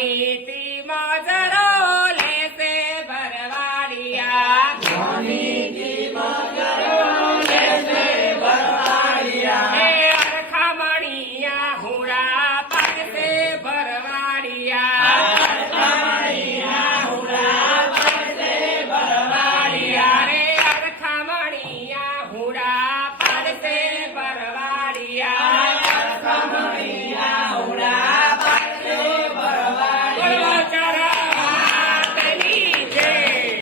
Happy